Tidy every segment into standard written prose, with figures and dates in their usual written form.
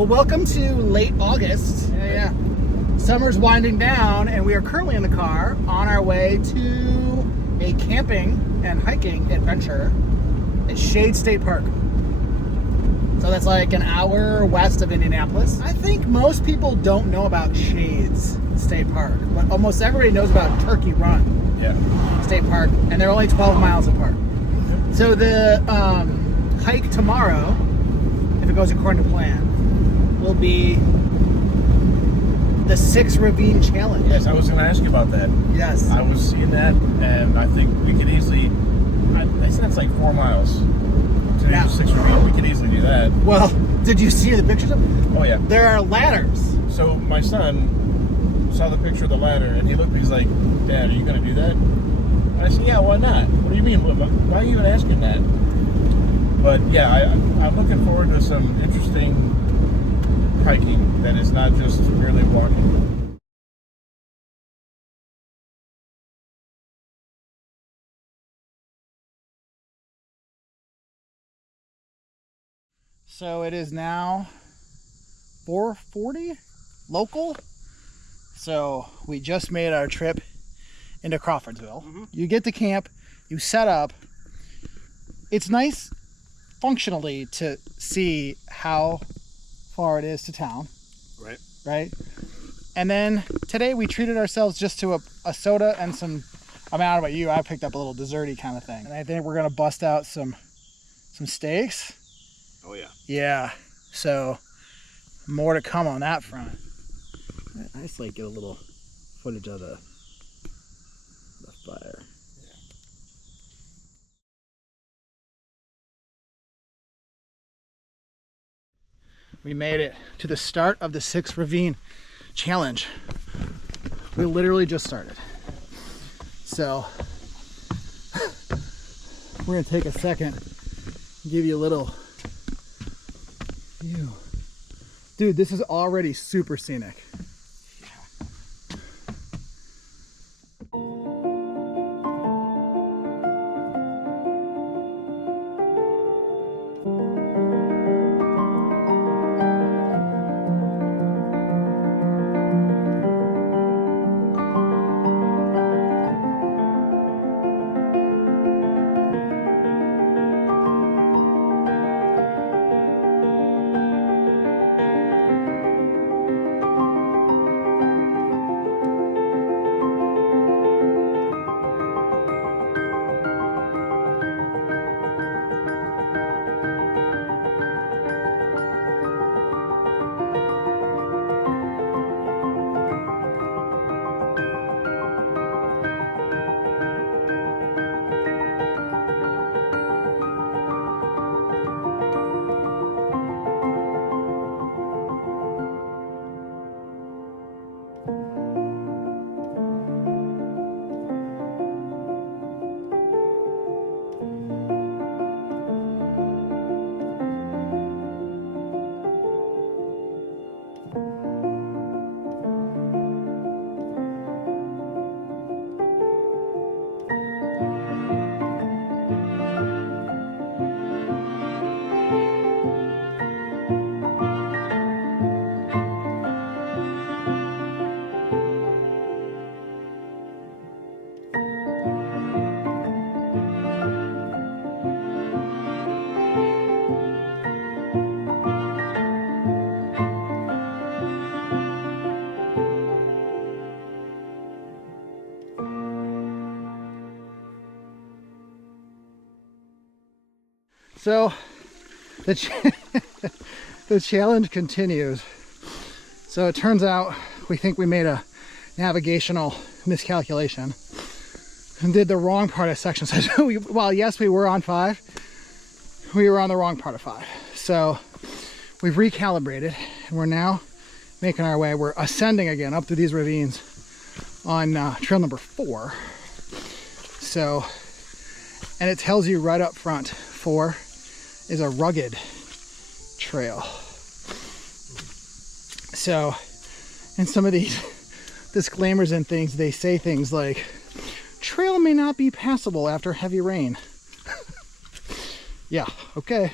Well, welcome to late August. Yeah. Summer's winding down, and we are currently in the car on our way to a camping and hiking adventure at Shade State Park. So that's like an hour west of Indianapolis. I think most people don't know about Shades State Park, but almost everybody knows about Turkey Run State Park, and they're only 12 miles apart. So the hike tomorrow, if it goes according to plan, will be the 6 Ravine Challenge. Yes, I was going to ask you about that. Yes. I was seeing that, and I think we could easily. I think that's like 4 miles. To do Yeah. 6 Ravine, we could easily do that. Well, did you see the pictures of them? Oh yeah. There are ladders. So my son saw the picture of the ladder, and he looked. He's like, "Dad, are you going to do that?" And I said, "Yeah, why not? What do you mean? Why are you even asking that?" But yeah, I'm looking forward to some interesting hiking that is not just merely walking. So it is now 4:40 local. So we just made our trip into Crawfordsville. You get to camp, you set up. It's nice functionally to see how far it is to town, right? And then today we treated ourselves just to a soda and some, I mean, I don't know about you, I picked up a little desserty kind of thing. And I think we're gonna bust out some steaks. Oh yeah. Yeah, so more to come on that front. I just like get a little footage of the fire. We made it to the start of the 6 Ravine Challenge. We literally just started. So we're gonna take a second, give you a little view. Dude, this is already super scenic. So the challenge continues. So it turns out we think we made a navigational miscalculation and did the wrong part of section. So while yes, we were on 5, we were on the wrong part of 5. So we've recalibrated and we're now making our way. We're ascending again up through these ravines on trail number 4. So, and it tells you right up front, 4 is a rugged trail. So, in some of these disclaimers and things, they say things like, trail may not be passable after heavy rain. Yeah, okay.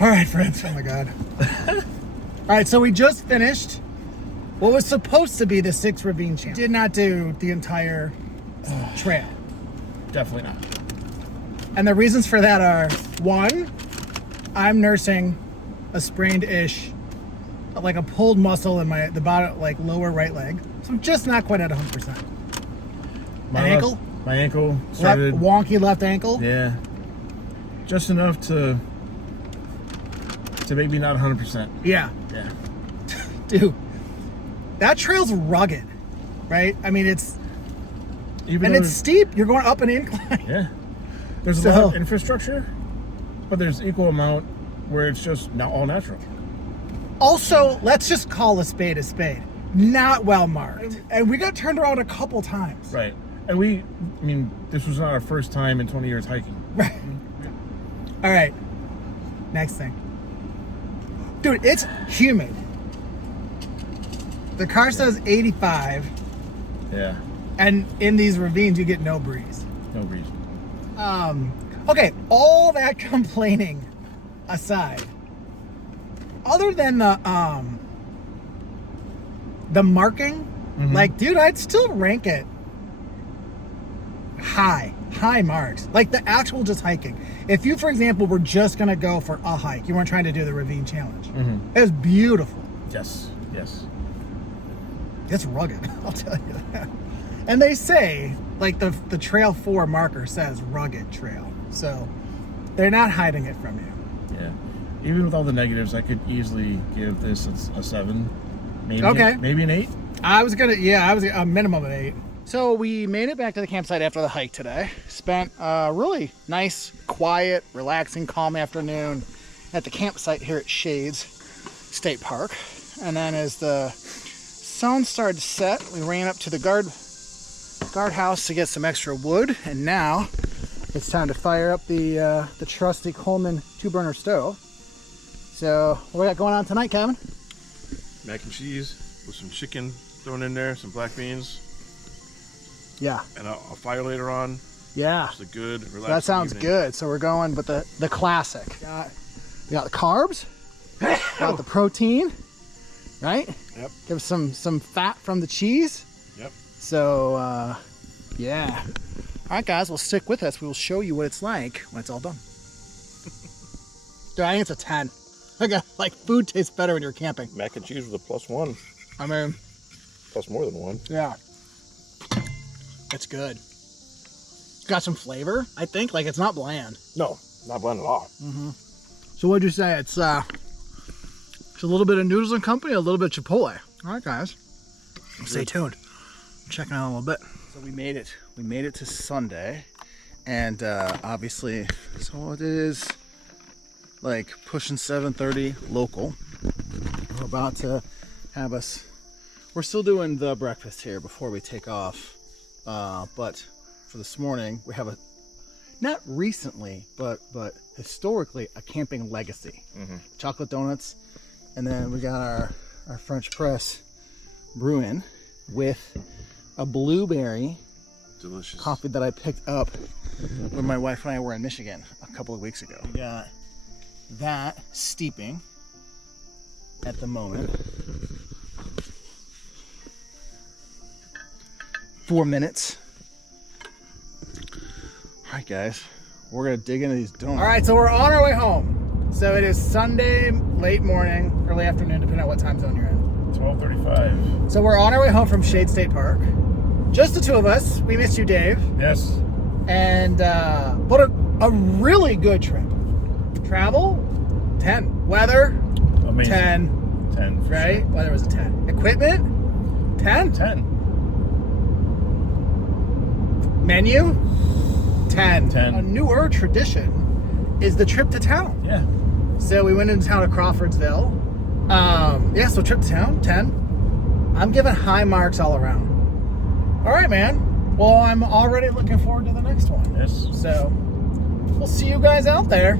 All right, friends. Oh my God. All right, so we just finished what was supposed to be the 6 ravine challenge. Did not do the entire trail. Definitely not. And the reasons for that are, one, I'm nursing a sprained-ish, like a pulled muscle in the bottom, like lower right leg. So I'm just not quite at 100%. Ankle? My ankle started... Wonky left ankle? Yeah. Just enough to maybe not 100%. Yeah. Yeah. Dude, that trail's rugged, right? I mean, it's steep. You're going up an incline. Yeah. There's a lot of infrastructure, but there's equal amount where it's just not all natural. Also, let's just call a spade. Not well marked. And we got turned around a couple times. Right. And this was not our first time in 20 years hiking. Right. All right. Next thing. Dude, it's humid. The car says 85. Yeah. And in these ravines, you get no breeze. No breeze. Okay, all that complaining aside, other than the marking, like, dude, I'd still rank it high marks. Like the actual just hiking. If you, for example, were just gonna go for a hike, you weren't trying to do the ravine challenge. It was beautiful. Yes. It's rugged, I'll tell you that. And they say, like, the Trail 4 marker says rugged trail. So they're not hiding it from you. Yeah. Even with all the negatives, I could easily give this a 7. Maybe maybe an 8. I was a minimum of 8. So we made it back to the campsite after the hike today. Spent a really nice, quiet, relaxing, calm afternoon at the campsite here at Shades State Park. And then as the sun started to set, we ran up to the guardhouse to get some extra wood. And now it's time to fire up the trusty Coleman 2-burner stove. So what we got going on tonight, Kevin? Mac and cheese with some chicken thrown in there, some black beans. Yeah. And a fire later on. Yeah. Just a good, relaxing That sounds evening. good. So we're going with the classic. We got the carbs, got the protein, right? Yep. Give some fat from the cheese. Yep. So, yeah. All right, guys, well, stick with us. We will show you what it's like when it's all done. Dude, I think it's a 10. Like, food tastes better when you're camping. Mac and cheese with a +1. I mean, Plus more than 1. yeah. It's good. Got some flavor, I think. Like, it's not bland. No, not bland at all. So what'd you say? It's a little bit of Noodles and Company, a little bit of Chipotle. All right, guys. Stay tuned. Checking out a little bit. So we made it. We made it to Sunday, and obviously, so it is like pushing 7:30 local. We're about to have us. We're still doing the breakfast here before we take off, but for this morning we have not recently, but historically, a camping legacy. Chocolate donuts, and then we got our French press brewing with a blueberry Delicious coffee that I picked up when my wife and I were in Michigan a couple of weeks ago. We got that steeping at the moment. 4 minutes. All right, guys, we're gonna dig into these donuts. All right, so we're on our way home. So it is Sunday, late morning, early afternoon, depending on what time zone you're in. 12:35. So we're on our way home from Shade State Park. Just the two of us. We missed you, Dave. Yes. And but a really good trip. Travel, 10. Weather, Amazing. 10. 10. For Right? Sure. Weather was a 10. Equipment, 10. 10. Menu, 10. 10. A newer tradition is the trip to town. Yeah. So we went into town of Crawfordsville. Yeah, so trip to town, 10. I'm giving high marks all around. All right, man. Well, I'm already looking forward to the next one. Yes. So we'll see you guys out there.